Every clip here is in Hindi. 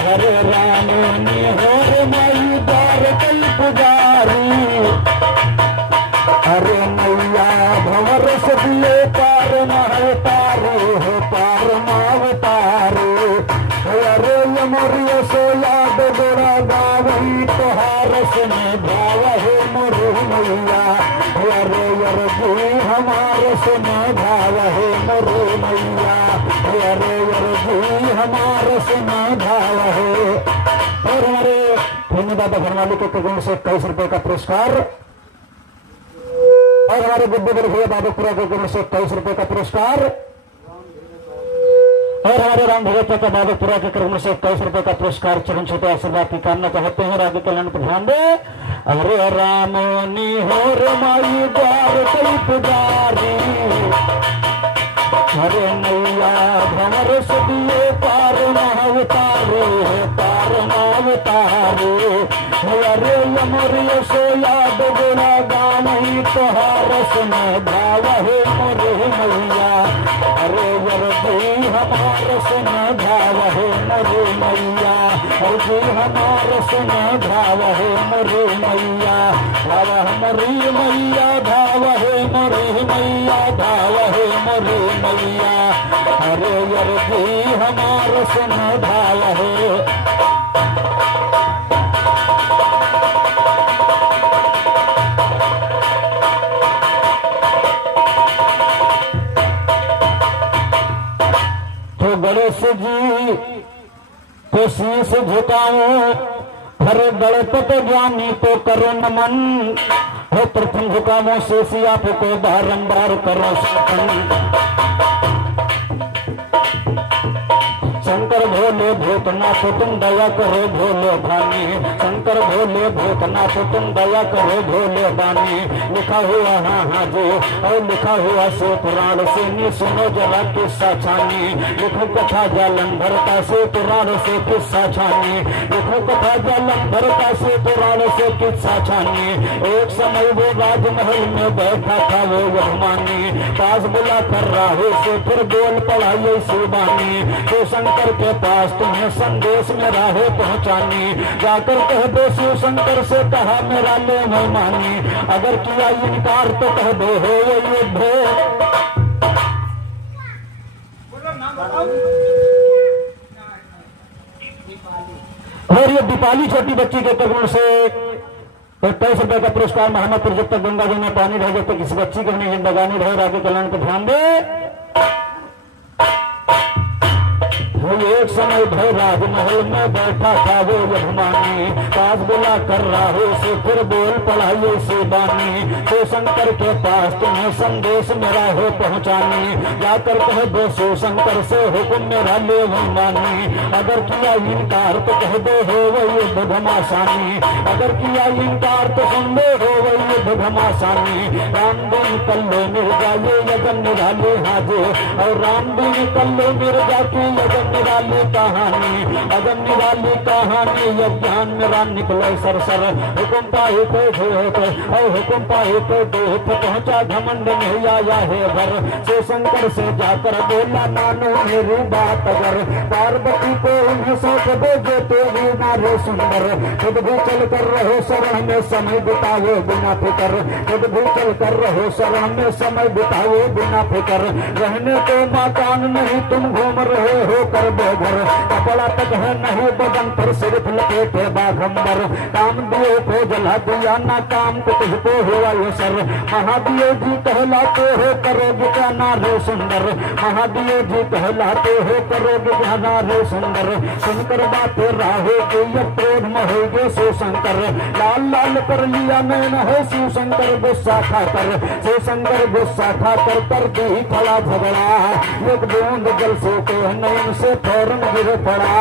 हरे राम निहोर माई द्वार कल पुजारी। हरे मैया भंवर से दिए पार महतारे हो पार मावतारे। अरे यमरिय सो याद गोरा गावही तोहार सुने भाव है मोरे मैया। अरे यरजी हमार सुने भाव है मोरे मैया। अरे यरजी हमार सुने भाव है। और हमारे दादा घरवाली के कगुण से 21 रुपए का पुरस्कार। और हमारे बुद्धगर भैया बाबूपुरा के कगुण से 21 रुपए का पुरस्कार। और हमारे राम भगत का बाबूपुरा के कगुण से 21 रुपए का पुरस्कार। चरण छोटे आशीर्वाद की कामना चाहते हैं। राज्य कल्याण पर ध्यान दे। अरे राम निहोर माई द्वार कल पुजारी। हरे मैया भंवर से दिए पार महतारे पार महतारे। अरे यमरिय सो याद गुणा गावही तोहार सुने भाव है मोरे मैया। अरे यरजी हमार सुने भाव है मोरे मैया। हरजी हमार सुने भाव है मोरे मैया। भाव हमारी मैया भाव है मोरे मैया। भाव है मोरे मैया। अरे यरजी हमार सुने भाव है। तो गणेश जी को शीश झुकाऊं। हर गणपत ज्ञानी को करो नमन। हो प्रथम झुकावो शेषी आपको बारंबार करो सपन। शंकर भोले भूतनाथ तुम दया करो भोले भानी। शंकर भोले भूतनाथ तुम दया करो भोले भानी। लिखा हुआ हाँ हाँ जी और लिखा हुआ से पुराण से नी सुनो जरा किस्सा छानी। लिखो कथा जालंधर का से पुराण से किस्सा छानी। लिखो कथा जालंधर का से पुराण से किस्सा छानी। एक समय वो राजमहल में बैठा था वो यजमानी। पास बुला कर राहे से फिर बोल पड़ा ये शिवानी। तो शंकर के पास तुम्हें संदेश मेरा है पहुंचानी। जाकर कह दो शिव शंकर से कहा मेरा ले मेहमानी। अगर किया इनकार तो कह दो हो वो युद्ध। और ये दीपाली छोटी बच्ची के कगुण से 21 रुपए का पुरस्कार। मोहम्मदपुर जब तक गंगा जी में पानी रहे जब तक इस बच्ची को नहीं जिंदगानी रहे। राज्य कल्याण पर ध्यान दे। एक समय भय राजमहल में बैठा था वो यजमानी। पास बुला कर राहे से फिर बोल पड़ा ये शिवानी। तो शंकर के पास तुम्हें संदेश मेरा है पहुंचानी। जाकर कह दो शिव शंकर से हुक्म मेरा ले मानी। अगर किया इनकार तो कह दो हो वो युद्ध घमासानी। अगर किया इनकार तो सुन दो हो वो युद्ध घमासानी। राम दिन कल्लो मिर्जा ये यजन निराली हाजे। और राम दिन कल्लो मिर्जा की यजन निराली कहानी। अगम निराली कहानी यज्ञान मेरा निकले सरसर। हुकुम पाए तो धोत और हुकुम पाए तो दोत। पहुंचा घमंड नहीं आया है घर से शंकर से जाकर बोला मानो मेरी बात। अगर पार्वती को उन्हें सौंप दो जो तो भी नारे सुंदर। खुद भी चल कर रहो शरण में समय बिताओ बिना फिकर। खुद भी चल कर रहो शरण में समय बिताओ बिना फिकर। रहने को मकान नहीं तुम घूम रहे हो कर बेघर। कपड़ा तक है नहीं बदन पर सिर्फ लपेटे बाघंबर। काम दिए को जला दिया ना काम को तुझको हुआ ये सर। महादेव जी कहलाते हो करोगे क्या नारे सुंदर। महादेव जी कहलाते हो करोगे क्या नारे सुंदर। सुनकर बातें राहे के ये क्रोध महोगे शिव शंकर। लाल लाल कर लिया मैंने हो शिव शंकर गुस्सा खाकर। शिव शंकर गुस्सा खाकर कर दी खड़ा झगड़ा। एक बूंद जल से तो नयन से फौरन गिर पड़ा।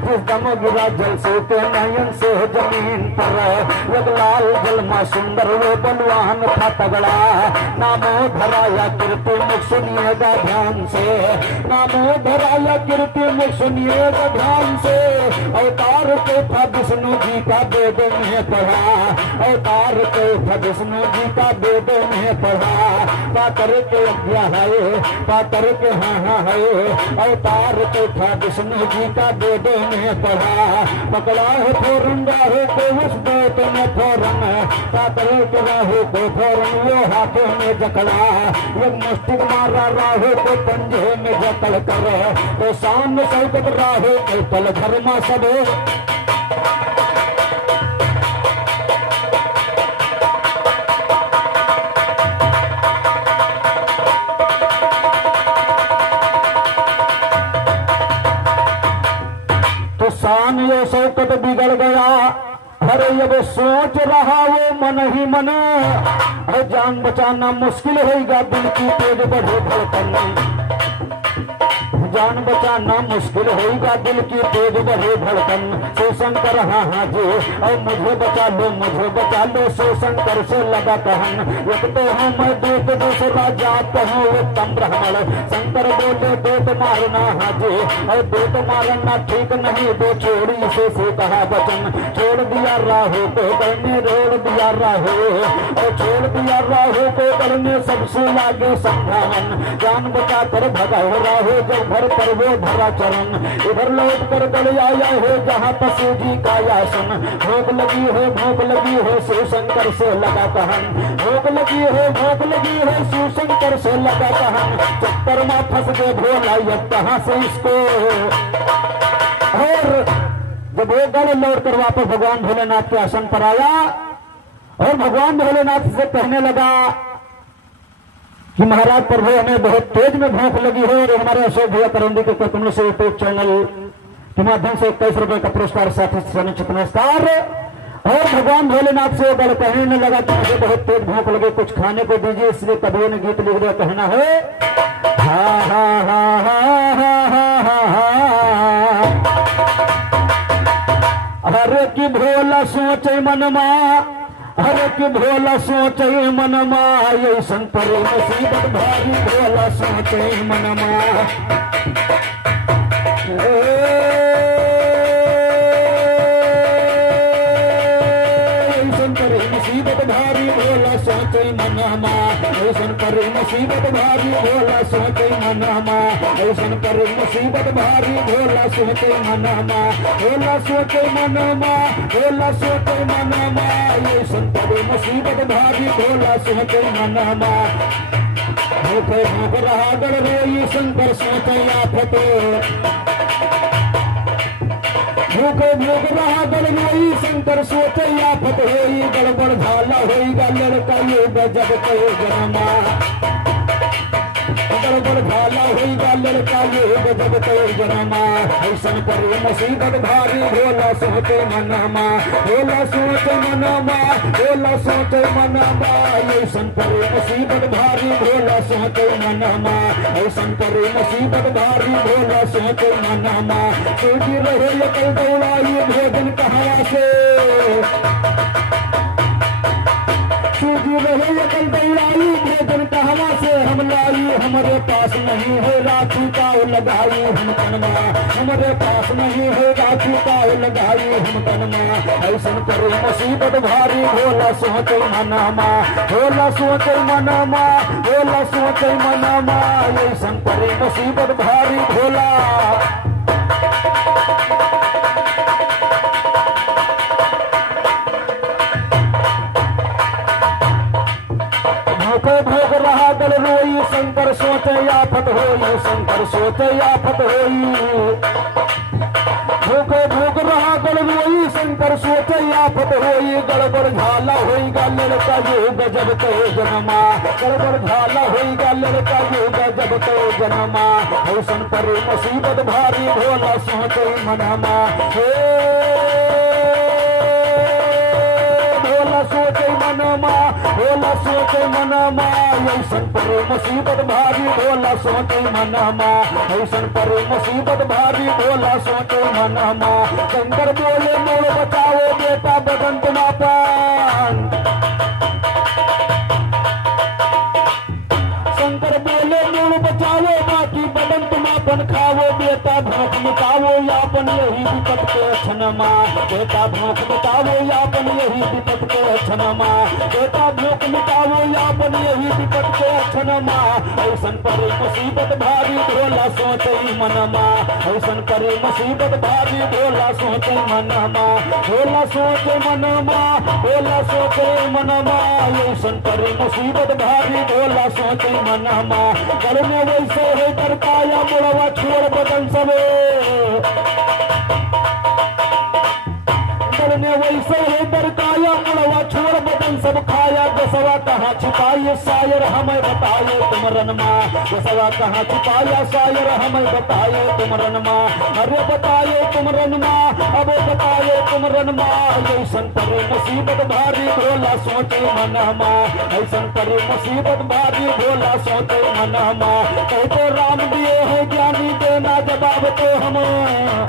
जिस दम गिरा जल से तो नयन से जमीन पर। एक लाल जलमा सुंदर वो बलवान था तगड़ा। नामो धराया कीर्ति मुख सुनिएगा ध्यान से। नामो धराया कीर्ति मुख सुनिएगा ध्यान से। अवतार को था विष्णु जी का वेद में पढ़ा, अवतार को था विष्णु जी का वेद में पढ़ा, पातर के अज्ञा है, पातर के हाँ है, अवतार को था विष्णु जी का वेद में पढ़ा, पकड़ा है फोरन राहु को उस बेत में फोरन, पातर के राहु को फोरन वो हाथों में जकड़ा, एक मुष्टिक मारा राहु को पंजे में जकड़ कर, तो सामने सौकत राहु के पल धर्मा सब तो शान ये शौकत बिगड़ गया। अरे अब सोच रहा वो मन ही मन, जान बचाना मुश्किल होगा, दिल की तेज बढ़े धड़कन, जान बचाना मुश्किल होगा, दिल की तेज बढ़े धड़कन, शिव शंकर हाँ जी और मुझे बचा लो, शिव शंकर से लगा कहन, एक तो हूँ मैं दूत दूसरा जात हूँ उत्तम ब्राह्मण, शंकर बोले दूत मारना हाँ जी और दूत मारना ठीक नहीं, दो छोड़ी से कहा वचन, छोड़ दिया राहु को गढ़ में, रोड़ दिया राहु और छोड़ दिया राहु को गढ़ में, सबसे आगे संभावन, जान बचा कर भगा हो राहु जब घर पर वो धरा चरण, इधर लौट कर गले आया हो जहाँ पशु जी का आसन, भूख लगी हो शिव शंकर से लगा कहन, भूख लगी हो शिव शंकर से लगा कहन, चक्कर में फंस गए भोला अब कहाँ से इसको, और जब वो गले लौट कर वापस भगवान भोलेनाथ के आसन पर आया और भगवान भोलेनाथ से कहने लगा कि महाराज प्रभु हमें बहुत तेज में भूख लगी है, और हमारे अशोक भैया करंदी के कतमों से यूट्यूब चैनल के माध्यम से 21 रुपए का पुरस्कार साथी समुचित नमस्कार, और भगवान भोलेनाथ से बड़ कहने लगा कि मुझे बहुत तेज भूख लगे, कुछ खाने को दीजिए, इसलिए कभी ने गीत लिख दिया, कहना है हा हा हा हा हा हा, अरे कि भोला सोचे मनमा, हरे कि भोला सोचे मनमा, ऐसन पर मुसीबत भारी, भोला सोचे मनमा, ऐसन पर मुसीबत भारी, भोला सोचे मनमा, ऐसन पर मुसीबत भारी, भोला सोचे मनमा, ऐसन पर मुसीबत भारी, भोला सोचे मनमा, भोला सोचे मनमा, भोला सोचे मनमा, ऐसन पर मुसीबत भारी, भोला सोचे मनमा, भूखे भूख रहा गड़ रोई शंकर सोचे आफत, भूखे भूख रहा गड़ रोई शंकर सोचे आफत होई, गड़बड़ भाला होईगा लड़का ये गजब के जनमा, गड़बड़ भाला होईगा लड़का ये गजब के जनमा, ऐसन पर मुसीबत भारी, भोला सोचे मनमा, भोला सोचे मनमा, भोला सोचे मनमा, ऐसन पर मुसीबत भारी, भोला सोचे मनमा, ऐसन पर मुसीबत भारी, भोला सोचे मनमा, सूझी रहे ये कल दौड़ाई भोजन कहाँ से, सूझी रहे ये कल दौड़ाई भोजन कहाँ से, हम लाई हमारे पास नहीं है राखी का लगाई हम कनमा, हमारे पास नहीं है राखी का लगाई हम कनमा, ऐसन पर मुसीबत भारी, भोला सोचे मनमा, भोला सोचे मनमा, भोला सोचे मनमा, ऐसन पर मुसीबत भारी, भोला भोग रहा गल रोई, शंकर सोचे आफत होई, शंकर सोचे आफत होई, भूखे भूख रहा गल रोई, शंकर सोचे आफत होई, गड़बड़ झाला होईगा लड़का ये गजब के जनमा, गड़बड़ झाला होईगा लड़का ये गजब के जनमा, ऐसन पर मुसीबत भारी, भोला सोचे मनमा, भोला सोचे मनमा, भोला सोचे मनमा, ऐसन पर मुसीबत भारी, भोला सोचे मनमा, ऐसन पर मुसीबत भारी, भोला सोचे मनमा, शंकर बोले मोड़ बचाओ बेटा बदन तुम्हापन, शंकर बोले मोड़ बचाओ बाकी बदन तुम्हापन, अपन खावो बेटा भूख मिटावो यापन यही विपत के क्षणमा बेटा भूख मिटावो यापन यही विपत के क्षणमा बेटा भूख मिटावो यापन यही विपत के क्षणमा ऐसन पर मुसीबत भारी भोला सोचे मनमा ऐसन पर मुसीबत भारी भोला सोचे मनमा भोला सोचे मनमा भोला सोचे मनमा ऐसन पर मुसीबत भारी भोला सोचे मनमा घर में वैसे है करताया मुड़वा छोड़ बदन सबे घर में वैसे है दरकाया मुड़वा छोड़ बदन सब खाया बसवा कहाँ छिपाइए शायर हमें बताए तुम रनमा बसवा कहाँ छिपाया शायर हमें बताए तुम रनमा अरे बताए तुम रनमा अब बताए तुम रनमा ऐसन पर मुसीबत भारी भोला सोचे मनमा ऐसन पर मुसीबत भारी भोला सोचे मनमा कहते राम दिए है ज्ञानी देना जवाब तो हमें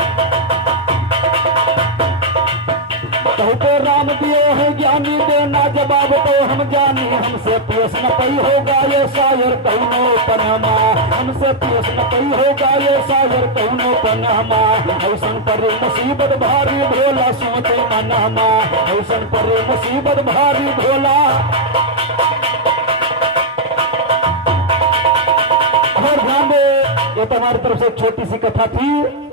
कहते राम दिए है ज्ञानी देना जवाब तो हम जानी हमसे प्रश्न पई होगा ये शायर कौनो पनमा हमसे प्रश्न पई होगा ये शायर कौनो पनमा ऐसन पर मुसीबत भारी भोला सोचे मनमा ऐसन पर मुसीबत भारी भोला। और ध्यान दे ये तो हमारी तरफ से एक छोटी सी कथा थी।